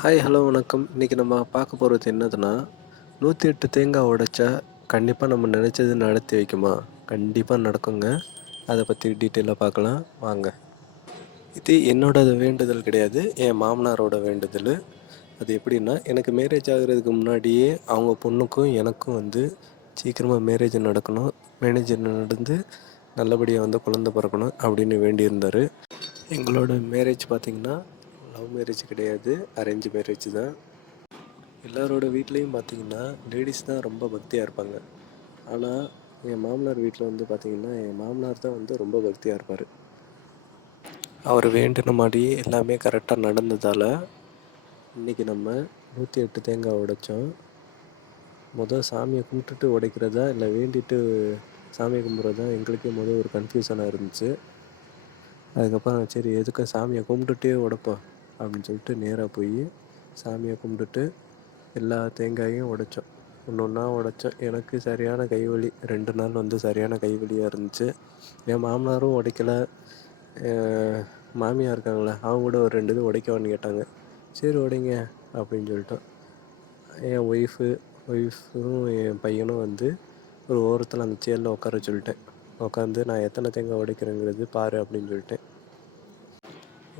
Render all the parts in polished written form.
Hi, hello, வணக்கம். இன்றைக்கி நம்ம பார்க்க போகிறது என்னதுன்னா, 108 தேங்காய் உடைச்சா கண்டிப்பாக நம்ம நினச்சது நடத்தி வைக்குமா? கண்டிப்பாக நடக்குங்க. அதை பற்றி டீட்டெயிலாக பார்க்கலாம் வாங்க. இது என்னோட வேண்டுதல் கிடையாது, என் மாமனாரோட வேண்டுதல். அது எப்படின்னா, எனக்கு மேரேஜ் ஆகிறதுக்கு முன்னாடியே அவங்க பொண்ணுக்கும் எனக்கும் சீக்கிரமாக மேரேஜ் நடக்கணும். மேரேஜ் நடந்து நல்லபடியாக குழந்த பிறக்கணும் அப்படின்னு வேண்டியிருந்தார். எங்களோட மேரேஜ் பார்த்திங்கன்னா லவ் மேரேஜ் கிடையாது, அரேஞ்ச் மேரேஜ் தான். எல்லாரோட வீட்லேயும் பார்த்திங்கன்னா லேடிஸ் தான் ரொம்ப பக்தியாக இருப்பாங்க. ஆனால் என் மாமனார் வீட்டில் பார்த்திங்கன்னா என் மாமனார் தான் ரொம்ப பக்தியாக இருப்பார். அவர் வேண்டின மாதிரியே எல்லாமே கரெக்டாக நடந்ததால் இன்றைக்கி நம்ம 108 தேங்காய் உடைச்சோம். சாமியை கும்பிட்டுட்டு உடைக்கிறதா இல்லை வேண்டிட்டு சாமியை கும்பிட்றதா எங்களுக்கே ஒரு கன்ஃபியூஷனாக இருந்துச்சு. அதுக்கப்புறம் சரி எதுக்கு சாமியை கும்பிட்டுட்டே உடைப்போம் அப்படின்னு சொல்லிட்டு நேராக போய் சாமியை கும்பிட்டுட்டு எல்லா தேங்காயும் உடைச்சோம். ஒன்று ஒன்றா உடைச்சோம். எனக்கு சரியான கைவலி, 2 நாள் சரியான கைவலியாக இருந்துச்சு. என் மாமனாரும் உடைக்கலை, மாமியார் இருக்காங்களே அவங்க கூட ஒரு 2 இது உடைக்கவான்னு கேட்டாங்க. சரி உடைங்க அப்படின்னு சொல்லிட்டோம். என் ஒய்ஃபும் என் பையனும் ஒரு ஓரத்தில் அந்த சேரில் உட்கார சொல்லிட்டேன். உட்காந்து நான் எத்தனை தேங்காய் உடைக்கிறேங்கிறது பாரு அப்படின்னு சொல்லிட்டேன்.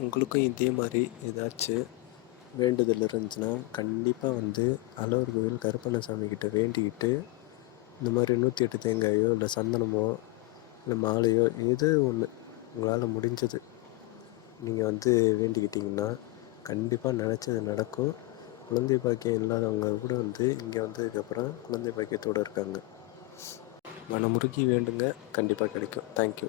உங்களுக்கும் இதே மாதிரி ஏதாச்சும் வேண்டுதல் இருந்துச்சுன்னா கண்டிப்பாக அழகர் கோவில் கருப்பண்ணசாமி கிட்ட வேண்டிக்கிட்டு இந்த மாதிரி 108 தேங்காயோ இல்லை சந்தனமோ இல்லை மாலையோ ஏதோ ஒன்று உங்களால் முடிஞ்சது நீங்கள் வேண்டிக்கிட்டிங்கன்னா கண்டிப்பாக நினச்சது நடக்கும். குழந்தை பாக்கியம் இல்லாதவங்க கூட இங்கே வந்ததுக்கப்புறம் குழந்தை பாக்கியத்தோடு இருக்காங்க. மனமுருகி வேண்டுங்க, கண்டிப்பாக கிடைக்கும். தேங்க்யூ.